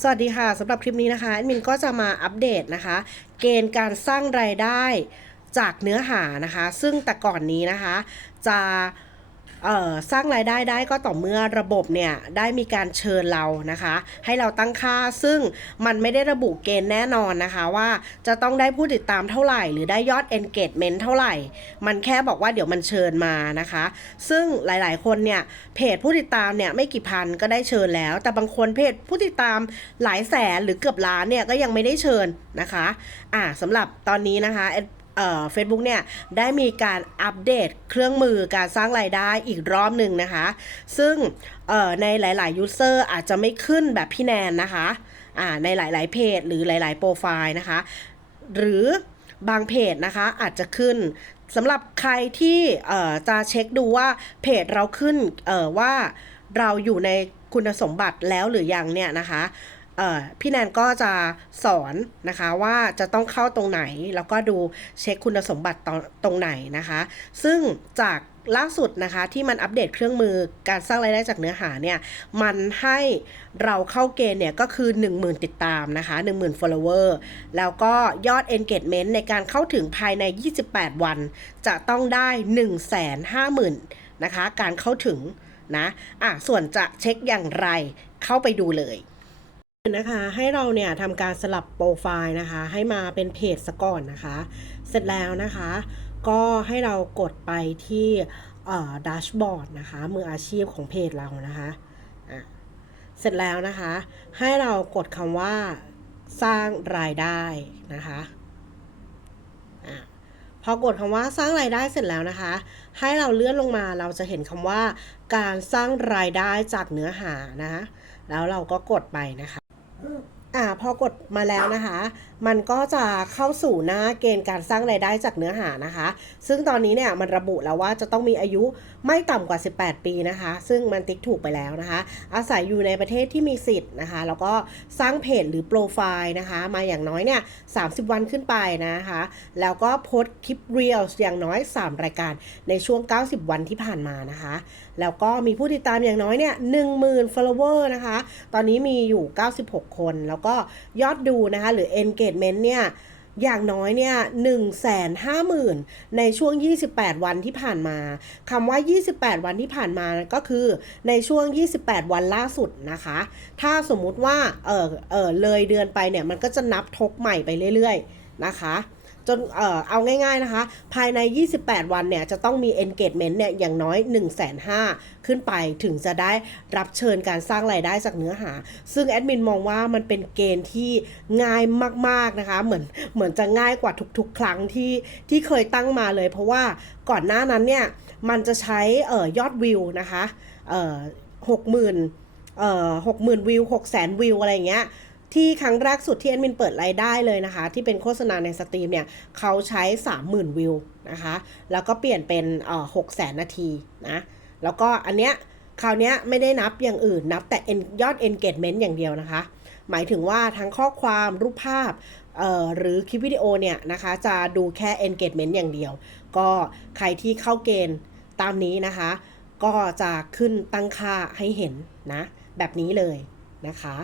สวัสดีค่ะสำหรับคลิปนี้นะคะแอดมินก็จะมาอัปเดตนะคะ เกณฑ์การสร้างรายได้จากเนื้อหานะคะ ซึ่งแต่ก่อนนี้นะคะ จะ สร้างรายได้ได้ก็ต่อเมื่อระบบเนี่ยได้มีการเชิญเรานะคะ ให้เราตั้งค่าซึ่งมันไม่ได้ระบุเกณฑ์แน่นอนนะคะว่าจะต้องได้ผู้ติดตามเท่าไหร่ หรือได้ยอด engagement เท่าไหร่ มันแค่บอกว่าเดี๋ยวมันเชิญมานะคะ ซึ่งหลายๆ คนเนี่ยเพจผู้ติดตามเนี่ยไม่กี่พันก็ได้เชิญแล้ว แต่บางคนเพจผู้ติดตามหลายแสนหรือเกือบล้านเนี่ยก็ยังไม่ได้เชิญนะคะอ่าสำหรับตอนนี้นะคะ เอ่อเอ่อ Facebook เนี่ยได้มีการอัปเดตเครื่องมือการสร้างรายได้อีกรอบหนึ่งนะคะ ซึ่งในหลาย ๆ ยูเซอร์อาจจะไม่ขึ้นแบบพี่แนนนะคะในหลาย ๆ เพจหรือหลาย ๆ โปรไฟล์นะคะ หรือบางเพจนะคะอาจจะขึ้นสำหรับใครที่จะเช็คดูว่าเพจเราขึ้นว่าเราอยู่ในคุณสมบัติแล้วหรือยังเนี่ยนะคะ พี่แนนก็จะสอนนะคะว่าจะต้องเข้าตรงไหน แล้วก็ดูเช็คคุณสมบัติตรงตรงไหนนะคะ ซึ่งจากล่าสุดนะคะที่มันอัปเดตเครื่องมือการสร้างรายได้จากเนื้อหาเนี่ย มันให้เราเข้าเกณฑ์เนี่ยก็คือ 10,000 ติดตามนะคะ10,000 follower แล้วก็ยอด engagement ในการเข้าถึงภายใน 28 วัน จะต้องได้ 150,000นะคะ การเข้าถึงนะอะส่วนจะเช็คอย่างไรเข้าไปดูเลย นะคะให้เราเนี่ยทำการสลับโปรไฟล์นะคะ ให้มาเป็นเพจซะก่อนนะคะ เสร็จแล้วนะคะ ก็ให้เรากดไปที่ดัชบอร์ดนะคะ มืออาชีพของเพจเรานะคะอะเสร็จแล้วนะคะ ให้เรากดคำว่าสร้างรายได้นะคะอะพอกดคำว่าสร้างรายได้เสร็จแล้วนะคะ ให้เราเลื่อนลงมาเราจะเห็นคำว่า การสร้างรายได้จากเนื้อหานะคะแล้วเราก็กดไปนะคะ Yeah. อ่าพอกดมาแล้วนะคะ มันก็จะเข้าสู่หน้าเกณฑ์การสร้างรายได้จากเนื้อหานะคะ ซึ่งตอนนี้เนี่ยมันระบุแล้วว่าจะต้องมีอายุไม่ต่ำกว่า 18 ปีนะคะ ซึ่งมันติ๊กถูกไปแล้วนะคะ อาศัยอยู่ในประเทศที่มีสิทธิ์นะคะ แล้วก็สร้างเพจหรือโปรไฟล์นะคะ มาอย่างน้อยเนี่ย 30 วันขึ้นไปนะคะ แล้วก็โพสคลิปเรียลอย่างน้อย 3 รายการในช่วง 90 วันที่ผ่านมานะคะ แล้วก็มีผู้ติดตามอย่างน้อยเนี่ย10,000 follower นะคะ ตอนนี้มีอยู่ 96 คนแล้วก็ยอดดูนะคะ หรือ engagement เนี่ย อย่างน้อยเนี่ย150,000 ในช่วง 28 วันที่ผ่านมาคำว่า 28 วันที่ผ่านมาก็คือในช่วง 28 วันล่าสุดนะคะ ถ้าสมมุติว่าเออเออเลยเดือนไปเนี่ย มันก็จะนับทบใหม่ไปเรื่อยๆนะคะ จนเออเอาง่ายๆนะคะ ภายใน 28 วันเนี่ยจะต้องมี engagement เนี่ยอย่างน้อย 150,000ขึ้นไปถึงจะได้รับเชิญการสร้างรายได้จากเนื้อหา ซึ่งแอดมินมองว่ามันเป็นเกณฑ์ที่ง่ายมากๆนะคะเหมือนเหมือนจะง่ายกว่าทุกๆ ครั้งที่ที่เคยตั้งมาเลย เพราะว่าก่อนหน้านั้นเนี่ยมันจะใช้เอ่อยอดวิวนะคะเอ่อหกหมื่นเอ่อหกหมื่นวิวหกแสนวิวอะไรอย่างเงี้ย ที่ครั้งแรกสุดที่แอดมินเปิดรายได้เลยนะคะ ที่เป็นโฆษณาในสตรีมเนี่ยเขาใช้ 30,000 วิวนะคะ แล้วก็เปลี่ยนเป็นเอ่อ6 0 0 0 0นาทีนะแล้วก็อันเนี้ยคราวเนี้ยไม่ได้นับอย่างอื่นนับแต่ยอด engagement อย่างเดียวนะคะ หมายถึงว่าทั้งข้อความรูปภาพหรือคลิปวิดีโอเนี่ยนะคะ จะดูแค่ engagement อย่างเดียว ก็ใครที่เข้าเกณฑ์ตามนี้นะคะ ก็จะขึ้นตั้งค่าให้เห็นนะ แบบนี้เลยนะคะ